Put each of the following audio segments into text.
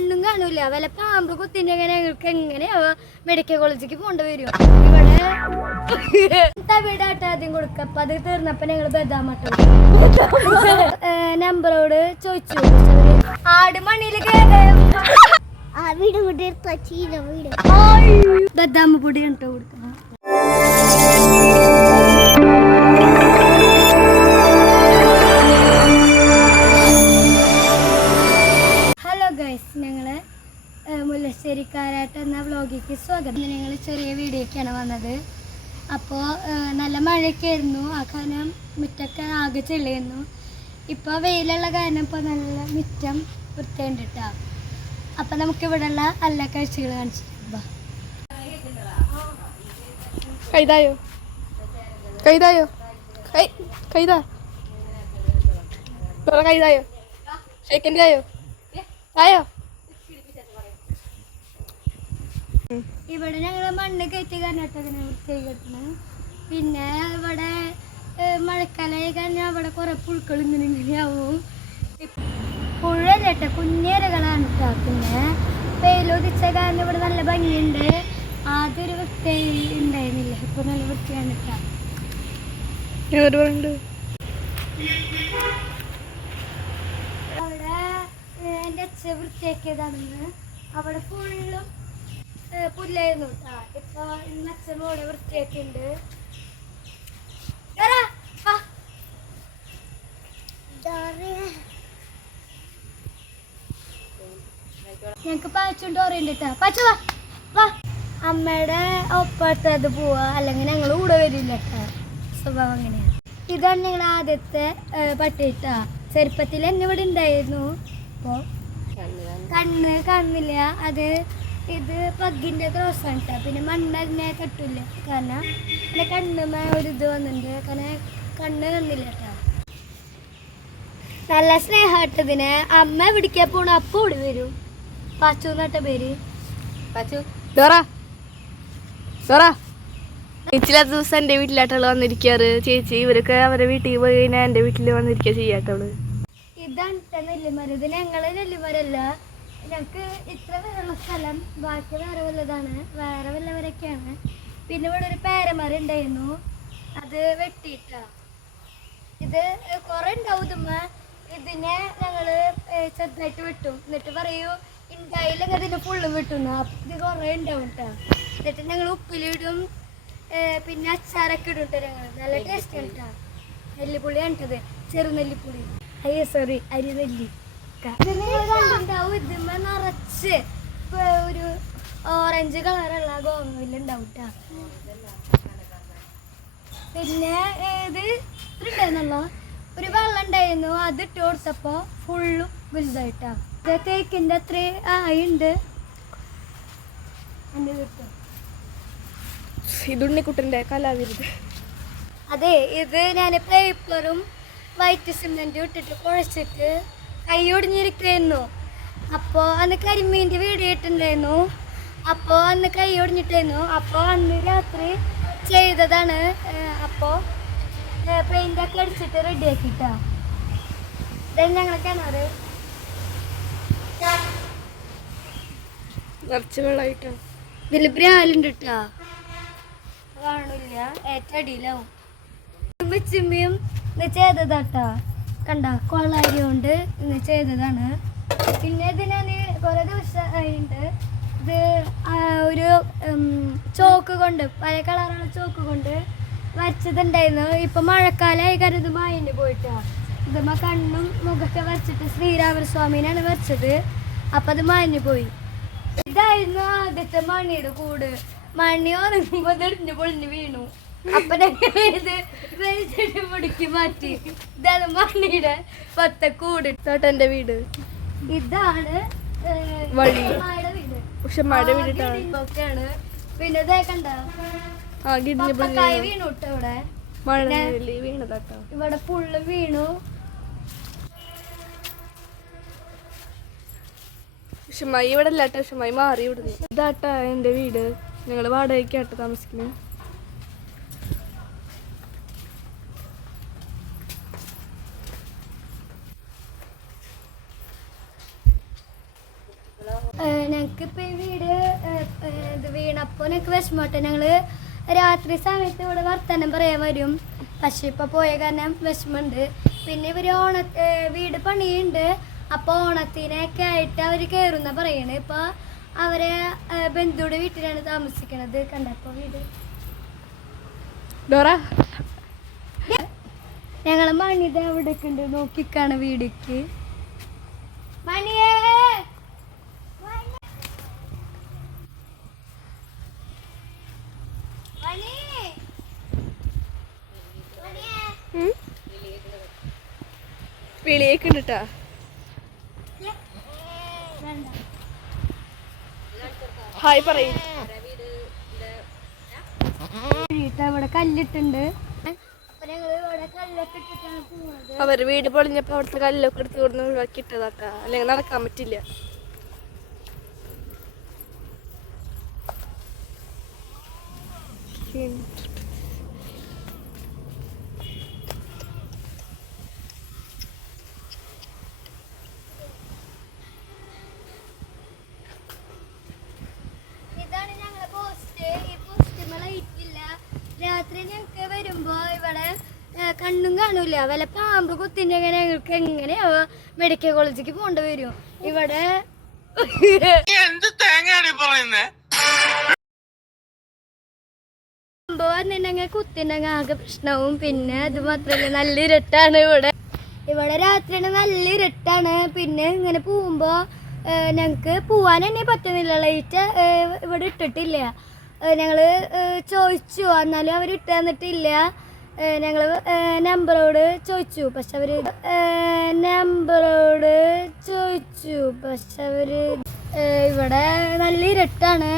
കണ്ണും കാണൂല. വല്ല പാമ്പ് ഞങ്ങൾക്ക് എങ്ങനെയാ മെഡിക്കൽ കോളേജിലേക്ക് പോകേണ്ടി വരും. ഇവിടെ തവിടാട്ട ആദ്യം കൊടുക്ക അപ്പൊ അത് തീർന്നപ്പോ ഞങ്ങൾ ബദാമട്ട നമ്പറോട് ചോദിച്ചു. ആട് മണിയിൽ ബദാമ പൊടി കണ്ടോ കൊടുക്കണം മുല്ലശ്ശേരിക്കാരായിട്ട് എന്ന വ്ലോഗിക്ക് സ്വാഗതം. ഞങ്ങൾ ചെറിയ വീഡിയോക്കാണ് വന്നത്. അപ്പോൾ നല്ല മഴയൊക്കെ ആയിരുന്നു ആ കാരണം മുറ്റൊക്കെ ആകെ ചെളിയായിരുന്നു. ഇപ്പോൾ വെയിലുള്ള കാരണം ഇപ്പോൾ നല്ല മുറ്റം വൃത്തിയുണ്ട് കേട്ടോ അപ്പം നമുക്ക് ഇവിടെയുള്ള എല്ലാ കാഴ്ചകൾ കാണിച്ചിട്ടുണ്ടോ കൈതായോ? കൈതായോ? കൈ കൈതായോ? ഷേക്കിന്റെ ആയോ ആയോ? ഇവിടെ ഞങ്ങൾ മണ്ണ് കയറ്റി കാരണട്ടങ്ങനെ വൃത്തിയായി കിട്ടണം. പിന്നെ ഇവിടെ മഴക്കാലമായി കഴിഞ്ഞാൽ അവിടെ കുറെ പുഴുക്കൾ ഇങ്ങനെ ഇങ്ങനെയാവും കേട്ടോ കുഞ്ഞേരകളാണ് കേട്ടോ പിന്നെ വെയിലൊതിച്ച കാരണം ഇവിടെ നല്ല ഭംഗിയുണ്ട്. ആദ്യം ഒരു വൃത്തി ഉണ്ടായിരുന്നില്ല. ഇപ്പൊ നല്ല വൃത്തിയാണ് കേട്ടോ അവിടെ എന്റെ അച്ഛൻ വൃത്തിയാക്കിയതാണെന്ന്. അവിടെ ഫുള്ളും പുല്ലായിരുന്നു. ഇപ്പൊ ഇന്ന് അച്ഛൻ ഇവിടെ വൃത്തിയാക്കിണ്ട്. ഞങ്ങക്ക് പാച്ചുണ്ട് ഓറിയുണ്ട് പാച്ചു വാ. വാ. അമ്മയുടെ ഒപ്പത്തത് പോവാ. അല്ലെങ്കിൽ ഞങ്ങൾ കൂടെ വരില്ല കേട്ടോ. സ്വഭാവം അങ്ങനെയാണ് ഇതാണ് ഞങ്ങൾ ആദ്യത്തെ പട്ടിട്ട ചെറുപ്പത്തിൽ എന്നെ ഇവിടെ ഉണ്ടായിരുന്നു. അപ്പോൾ കണ്ണ് കാണുന്നില്ല. അത് ഇത് പഗ്ഗിന്റെ ആണ് കേട്ടോ പിന്നെ മണ്ണതിനെ കെട്ടില്ല കാരണം എന്റെ കണ്ണുമേ ഒരു ഇത് വന്നിട്ടുണ്ട്. കാരണം കണ്ണ് തന്നില്ല കേട്ടോ. നല്ല സ്നേഹമായിട്ടതിനെ അമ്മ പിടിക്കാൻ പോണ? അപ്പൊ ഓടി വരും. പാച്ചു എന്നിട്ട പേര്? ഡോറ. ഡോറ. ചേച്ചില്ലാത്ത ദിവസം എന്റെ വീട്ടിലായിട്ടുള്ള വന്നിരിക്കാറ്. ചേച്ചി ഇവരൊക്കെ അവരെ വീട്ടിൽ പോയി കഴിഞ്ഞാൽ എന്റെ വീട്ടിൽ വന്നിരിക്കുക ചെയ്യാട്ടവൾ ഇതാണ് നെല്ലിമരം. ഇത് ഞങ്ങളെ നെല്ലിമരല്ല. ഞങ്ങക്ക് ഇത്ര പേരുള്ള സ്ഥലം ബാക്കി വേറെ വല്ലതാണ് വേറെ വല്ലവരൊക്കെയാണ്. പിന്നെ ഇവിടെ ഒരു പേരമരം ഉണ്ടായിരുന്നു. അത് വെട്ടിയിട്ട. ഇത് കുറെ ഉണ്ടാവും ഇതിനെ ഞങ്ങൾ ചെറുതായിട്ട് വെട്ടും. എന്നിട്ട് പറയൂ ഉണ്ടായില്ലെങ്കിൽ ഇതിന് ഫുള്ളും വെട്ടുന്നു അപ്പം ഇത് കുറെ ഉണ്ടാവും കേട്ടോ എന്നിട്ട് ഞങ്ങൾ ഉപ്പിലിടും പിന്നെ അച്ചാറൊക്കെ ഇടും കേട്ടോ ഞങ്ങൾ നല്ല ടേസ്റ്റ് കേട്ടോ നെല്ലിപ്പുളിയാണ് ഇട്ടത് ചെറുനെല്ലിപ്പുളി. അയ്യോ സോറി അരി നെല്ലി ഇതിന്മേ നിറച്ച് ഒരു ഓറഞ്ച് കളറുള്ള ഗോവിൽ ട്ടാ. പിന്നെ ഏത്? ഇതുണ്ടായിരുന്നല്ലോ ഒരു വെള്ളം ഉണ്ടായിരുന്നു അത് ഇട്ട് കൊടുത്തപ്പോ ഫുള്ളും വലുതായിട്ടാ. ഇത് തേക്കിന്റെ അത്ര ആയിണ്ട് എന്റെ ഇതുണ്ണിക്കുട്ടന്റെ കലാവിരുത്. അതെ ഇത് ഞാൻ പേപ്പറും വൈറ്റ് സിമെന്റും ഇട്ടിട്ട് കുഴച്ചിട്ട് കൈ അപ്പോ അപ്പോൾ അന്ന് കരിമീന്റെ വീടിയിട്ടുണ്ടായിരുന്നു അപ്പോൾ അന്ന് കൈ ഒടിഞ്ഞിട്ടായിരുന്നു അപ്പോൾ അന്ന് രാത്രി ചെയ്തതാണ്. അപ്പോൾ പെയിന്റൊക്കെ അടിച്ചിട്ട് റെഡിയാക്കിട്ടോ ഇതാണ് ഞങ്ങളെ കിണറ് നിറച്ച് വെള്ളമായിട്ടാണ് ഇതിൽ ബ്രാലുണ്ട് കേട്ടോ കാണില്ല. ഏറ്റവും അടിയിലാവും. ചിമ്മിയും ഇത് ചെയ്തതാട്ടാ. കണ്ട കൊണ്ട് ഇന്ന് ചെയ്തതാണ്. പിന്നെ ഇത് ഞാൻ കുറേ ദിവസമായിട്ട് ഇത് ഒരു ചോക്ക് കൊണ്ട് പല കളറുള്ള ചോക്ക് കൊണ്ട് വരച്ചതുണ്ടായിരുന്നു. ഇപ്പം മഴക്കാലമായി കാരണം ഇത് മായന് പോയിട്ടാ. ഇതുമ്മ കണ്ണും മുഖൊക്കെ വരച്ചിട്ട് ശ്രീരാമസ്വാമിനാണ് വരച്ചത്. അപ്പം അത് മാഞ്ഞു പോയി. ഇതായിരുന്നു ആദ്യത്തെ മണിയുടെ കൂട്. മണി ഉറങ്ങുമ്പോൾ തെറിഞ്ഞു പൊളിഞ്ഞു വീണു. അപ്പം ഇത് മുടുക്കി മാറ്റി. ഇതാണ് മണ്ണിയുടെ പത്ത കൂട്. തോട്ടന്റെ വീട്. ഇതാണ് വഴി. പക്ഷെ മഴ വീടിട്ടാണ് പിന്നെ ഇതേ കണ്ട? ആ ഗിഡിഞ്ഞ് പപ്പക്കായ വീണു ഇവിടെ. മഴ വീണതാട്ടോ. ഇവിടെ ഫുള്ള് വീണു. ഉഷമായി ഇവിടെ അല്ലാട്ട ഉഷമായി മാറി ഇവിടുന്ന്. ഇതാട്ടാ എന്റെ വീട്. ഞങ്ങൾ വാടകയ്ക്കാട്ടോ താമസിക്കുന്നത് ഞങ്ങൾക്ക് ഇപ്പൊ ഈ വീട് ഏഹ്, ഏഹ്, ഇത് വിഷമട്ടെ ഞങ്ങൾ രാത്രി സമയത്ത് ഇവിടെ വർത്തമാനം പറയാൻ വരും. പക്ഷെ ഇപ്പൊ പോയ കാരണം വിഷമമുണ്ട്. പിന്നെ ഇവർ ഓണ വീട് പണിയുണ്ട്. അപ്പൊ ഓണത്തിനൊക്കെ ആയിട്ട് അവർ കയറുന്ന പറയണ്. ഇപ്പൊ അവരെ ബന്ധുവിടെ വീട്ടിലാണ് താമസിക്കണത്. കണ്ടപ്പോ വീട്? ഡോറ. ഞങ്ങളെ മണിത ഉണ്ട് നോക്കിക്കാണ് വീടിക്ക്. മണിയേ മണി വിളിയേക്ക് ഉണ്ട് കേട്ടാ ഹായ് പറയും. ഇവിടെ കല്ലിട്ടുണ്ട്. അവർ വീട് പൊളിഞ്ഞപ്പോ അവിടുത്തെ കല്ലൊക്കെ എടുത്ത് കൊടുന്ന് ഒഴിവാക്കി ഇട്ടതാട്ടാ അല്ലെങ്കിൽ നടക്കാൻ പറ്റില്ല ഞങ്ങളെ പോസ്റ്റ് ഈ പോസ്റ്റ് ലൈറ്റില്ല രാത്രി ഞങ്ങൾക്ക് വരുമ്പോ ഇവിടെ ഏ, കണ്ണും കാണൂല. വല്ല പാമ്പ് കുത്തിന്റെ ഞങ്ങൾക്ക് എങ്ങനെയാ മെഡിക്കൽ കോളേജിലേക്ക് പോണ്ട വരും. ഇവിടെ എന്ത് തേങ്ങയാണ് പറയുന്നേ? പാമ്പ് വന്നിട്ടുണ്ടെങ്കിൽ കുത്തിണ്ടെങ്കിൽ ആകെ പ്രശ്നവും. പിന്നെ അത് മാത്രല്ല നല്ല ഇരട്ടാണ് ഇവിടെ. ഇവിടെ രാത്രി നല്ല ഇരട്ടാണ്. പിന്നെ ഇങ്ങനെ പോകുമ്പോ ഞങ്ങൾക്ക് പോവാൻ തന്നെ പറ്റുന്നില്ല. ലൈറ്റ് ഇവിടെ ഇട്ടിട്ടില്ല. ഞങ്ങൾ ചോദിച്ചു. എന്നാലും അവർ ഇട്ട് തന്നിട്ടില്ല. ഏ, നമ്പറോട് ചോദിച്ചു. പക്ഷെ അവർ ഏ, നമ്പറോട് ചോദിച്ചു. പക്ഷെ അവർ ഏ, ഇവിടെ നല്ല ഇരട്ടാണ്.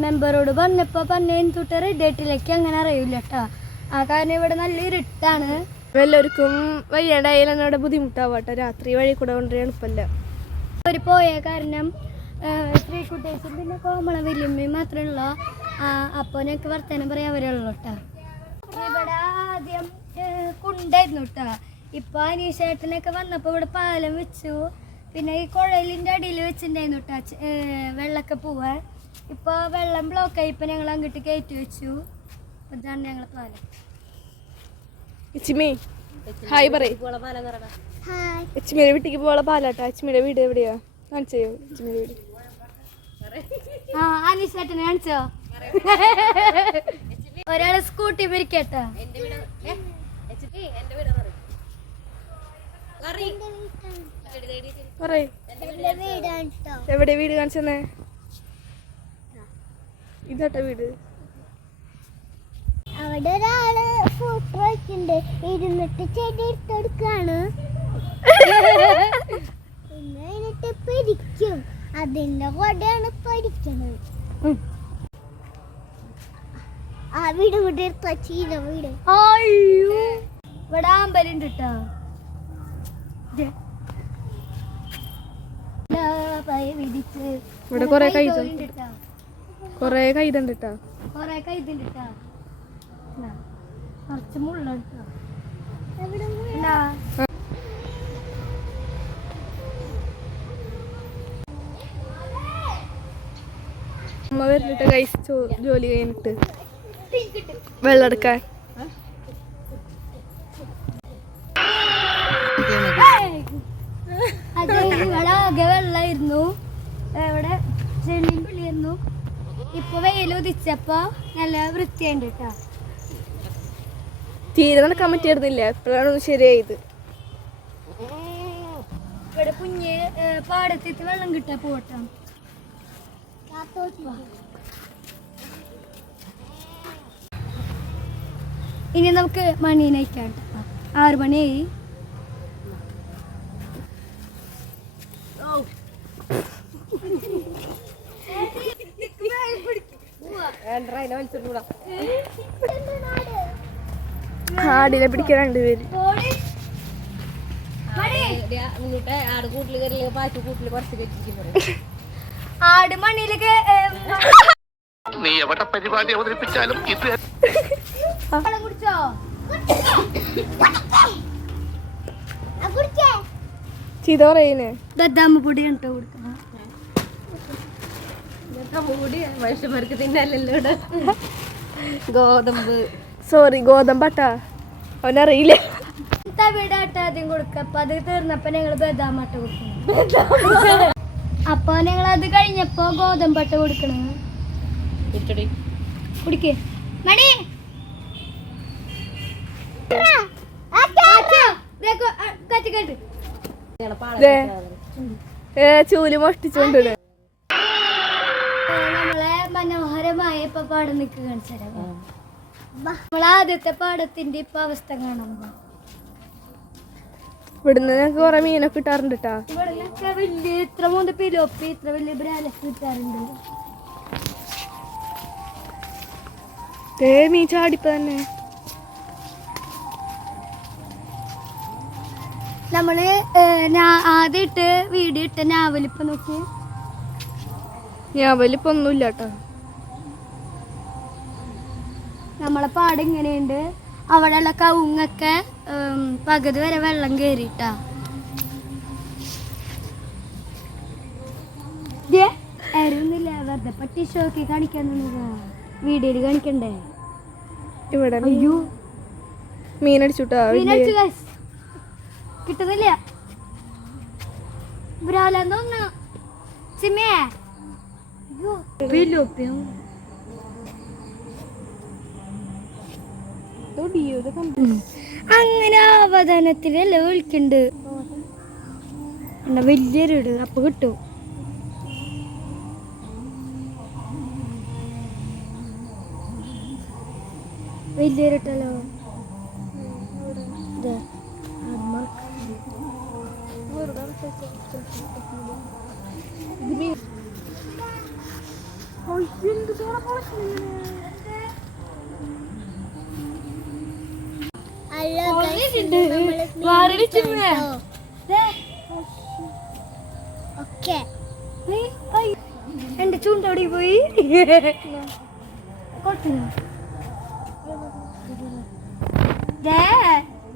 മെമ്പറോട് പറഞ്ഞപ്പോ പറഞ്ഞു തൊട്ട് റെഡി ആയിട്ടില്ലേക്ക് അങ്ങനെ അറിയില്ല കേട്ടോ ആ കാരണം ഇവിടെ നല്ല ഇരുട്ടാണ്. എല്ലാവർക്കും വയ്യാണ്ടായാലും എന്നോട് ബുദ്ധിമുട്ടാവാട്ടെ രാത്രി വഴി കൂടെ കൊണ്ടുവരാൻ എളുപ്പമല്ല. അവർ പോയ കാരണം ശ്രീകുട്ടേശും പിന്നെ കോമള വല്യമ്മയും മാത്രമേ ഉള്ളൂ അപ്പോൾ ഞങ്ങൾക്ക് വർത്തമാനം പറയാൻ അവരുള്ളൂ കേട്ടോ കുണ്ടായിരുന്നു കേട്ടോ ഇപ്പൊ അനീഷേട്ടനൊക്കെ വന്നപ്പോ ഇവിടെ പാലം വെച്ചു. പിന്നെ ഈ കുഴലിന്റെ അടിയിൽ വെച്ചിട്ടുണ്ടായിരുന്നു കേട്ടോ വെള്ളമൊക്കെ പോവാൻ. ഇപ്പൊ വെള്ളം ബ്ലോക്ക് ആയി ഇപ്പൊ ഞങ്ങൾ അങ്ങോട്ട് കയറ്റി വെച്ചു. ഇതാണ് ഞങ്ങളെ പാലം. ഇച്ചിമി ഹായ് പറയും. ഹായ് ഇച്ചിമിയുടെ വീട്ടിലേക്ക് പോകാനുള്ള പാലാട്ടാ ഇച്ചിമിയുടെ വീട് എവിടെയാ? കാണിച്ചോ ഇച്ചിമിയുടെ വീട്. ആ അനീഷേട്ടനെ കാണിച്ചോ? ഒരാൾ സ്കൂട്ടി പിരിക്കട്ടോ പറയ് എന്റെ വീടാണ് കേട്ടോ എവിടെ വീട് കാണിച്ചെന്നേ? ഇതാട്ട വീട്. അവിടെ ഒരാൾ ഫോട്ടോ വെച്ചിണ്ട് ഇരുന്നിട്ട് ചെടി എടുത്തെടുക്കാണ് പിന്നെ എന്നിട്ട് പിരിക്കും. അതിന്റെ കൂടെയാണ് പഠിക്കണത് ആ വീട് കൂടെ എടുത്ത ചീന വീട്. അയ്യോ. ഇവിടെ ആമ്പലുണ്ട് കേട്ടോ ഇവിടെ കൊറേ കൈത. കൊറേ കൈതുണ്ട് കേട്ടാ കൊറേ കൈതുണ്ട് കുറച്ച് മുള്ള. അമ്മ വരുന്നിട്ട് കൈ ജോലി കഴിഞ്ഞിട്ട് വെള്ളം എടുക്കാൻ ആകെ വെള്ളമായിരുന്നു അവിടെ ചെളിയും പിള്ളിയായിരുന്നു ഇപ്പൊ വെയിൽ ഉദിച്ചപ്പോ നല്ല വൃത്തിയുണ്ട് കേട്ടോ തീരെ നടക്കാൻ പറ്റിയിരുന്നില്ല. ഇപ്പോഴാണ് ഒന്ന് ശരിയായത്. ഇവിടെ കുഞ്ഞ് പാടത്തേക്ക് വെള്ളം കിട്ടാ പോട്ടോ. ഇനി നമുക്ക് മണി അയക്കാം ട്ടോ. ആറ് മണിയായി. ആടിനെ പിടിക്കാൻ രണ്ടുപേര്. ആട് മണിയിലേക്ക് ഏ, നീ എവിടെ പരിപാടി അവതരിപ്പിച്ചാലും ഇത് കുടിച്ചോ? ചീത്ത പറയുന്നേ. ദദ്ദാമ്മ പൊടി കണ്ടോ കൊടുക്കണം മനുഷ്യന്മാർക്ക് തിന്നല്ലോ ഗോതമ്പ്. സോറി ഗോതമ്പട്ടാ അവനറിയില്ല. ആദ്യം കൊടുക്ക അപ്പൊ അത് തീർന്നപ്പോ ഞങ്ങൾ ബദാമട്ട കൊടുക്കണം. അപ്പൊ ഞങ്ങൾ അത് കഴിഞ്ഞപ്പോ ഗോതമ്പട്ട കൊടുക്കണം. കുടിക്കേ. മണി. ചൂൽ മോഷ്ടിച്ചോണ്ട് നമ്മളെ മനോഹരമായ ഇപ്പൊ പാടം നിക്ക് കാണിച്ചു നമ്മളെ ആദ്യത്തെ പാടത്തിന്റെ ഇപ്പൊ അവസ്ഥ കാണുമ്പോ ഇവിടുന്ന് ഞങ്ങൾക്ക് കുറെ മീനൊക്കെ കിട്ടാറുണ്ട് കേട്ടാ ഇവിടെ വലിയ ഇത്ര മൂന്ന് പിലോപ്പി ഇത്ര വലിയ ബ്രാലൊക്കെ കിട്ടാറുണ്ട്. ദേ മീൻ ചാടിപ്പ തന്നെ. നമ്മൾ ആദ്യം ഇട്ട് വീഡിയോ ഇട്ട നാവലിപ്പ നോക്കി. ഞാൻ വലിപ്പൊന്നുമില്ല കേട്ടോ നമ്മളെ പാട് ഇങ്ങനെയുണ്ട്. അവിടെയുള്ള കവുങ്ങൊക്കെ പകുതി വരെ വെള്ളം കയറിട്ടാ ആയിരുന്നില്ല വെറുതെ പട്ടി ഷോക്കി കാണിക്കാൻ വീഡിയോയിൽ കാണിക്കണ്ടേ? ഇവിടെ അയ്യോ. മീനടിച്ചുട്ടാ. കിട്ടുന്നില്ല. ബ്രാലെന്ന് തോന്നുന്നു സിമ്മേ പിലോപ്പിയോ അങ്ങനെ അവധാനത്തിലല്ലേ വിളിക്കണ്ട്. എന്നാ വലിയൊരു ഇട് അപ്പൊ കിട്ടും. വലിയൊരു ഇട്ടല്ലോ ദേ, എന്റെ ചൂണ്ടോടി പോയി?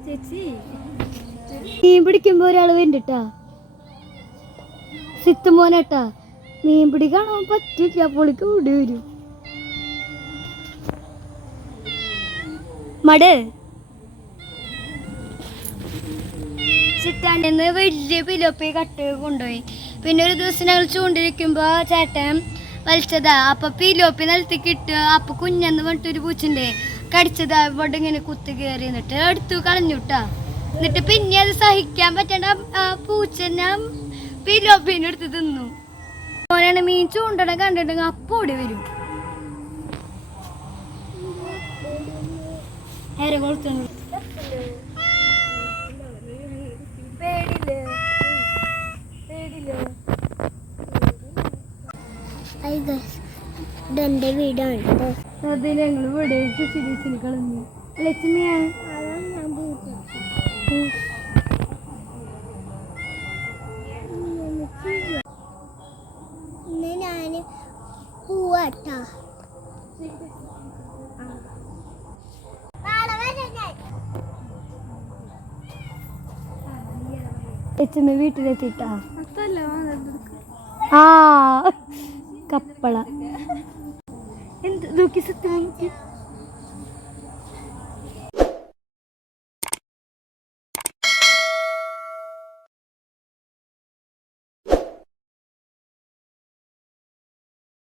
ചേച്ചി. മീൻ പിടിക്കുമ്പോ ഒരാൾ വേണ്ടിട്ടാ സിത്തുമോനട്ടാ മീൻ പിടിക്കാണോ പറ്റില്ല പൊളിക്ക് ഓടി വരും. മട്. ചിറ്റാണ്ടെന്ന് വലിയ പിലോപ്പി കട്ട് കൊണ്ടുപോയി. പിന്നെ ഒരു ദിവസം ഞങ്ങൾ ചൂണ്ടിരിക്കുമ്പോ ചേട്ടൻ വലിച്ചതാ അപ്പൊ പിലോപ്പി നിലത്തി കിട്ടുക അപ്പൊ കുഞ്ഞെന്ന് പറഞ്ഞിട്ട് ഒരു പൂച്ചിന്റെ കടിച്ചതാ ഇവിടെ ഇങ്ങനെ കുത്തി കയറി എന്നിട്ട് എടുത്തു കളഞ്ഞുട്ടാ എന്നിട്ട് പിന്നെ അത് സഹിക്കാൻ പറ്റണ്ട പൂച്ചനെ പിലോപ്പിനെ എടുത്ത് തിന്നു. ഓനാണ് മീൻ ചൂണ്ടണ കണ്ടിട്ടുണ്ടെങ്കിൽ അപ്പൊ ഓടി വരും. നേരെ ഇതെന്റെ വീടാണ് കേട്ടോ അത് ഞങ്ങൾ വീട് കളഞ്ഞു. ലക്ഷ്മിയാ അതാണ് ഞാൻ പോയിട്ട് ഇന്ന് ഞാൻ പോവാട്ടാ നാളെ വരാം ഞാൻ ലക്ഷ്മി വീട്ടിലെത്തിട്ടാ ആ കപ്പള. എന്ത് നോക്കി സത്യം